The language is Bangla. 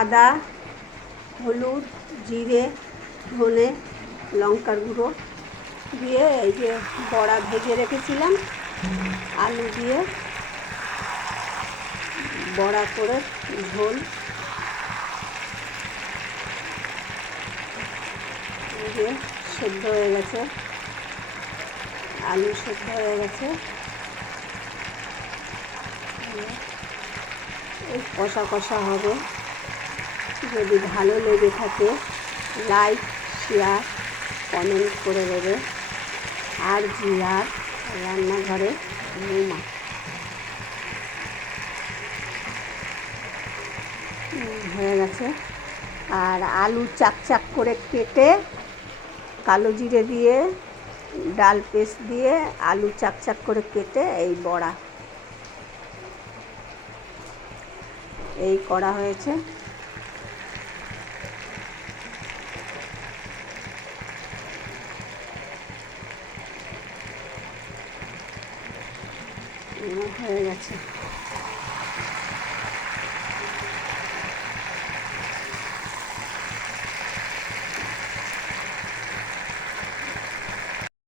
আদা, হলুদ, জিরে, ধনে, লঙ্কার গুঁড়ো দিয়ে এই যে বড়া ভেজে রেখেছিলাম, আলু দিয়ে বড়া করে ঝোল। এই যে সেদ্ধ হয়ে গেছে, আলু সেদ্ধ হয়ে গেছে। এই কষা কষা হবে। যদি ভালো লেগে থাকে লাইক, শেয়ার, কমেন্ট করে দেবে। আর জিয়ার রান্নাঘরে বৌমা। হয়ে গেছে। আর আলু চাক চাক করে কেটে কালো জিরে দিয়ে ডাল পেস্ট দিয়ে আলু চাক চাক করে কেটে এই বড়া এই করা হয়েছে। হয়ে গেছে।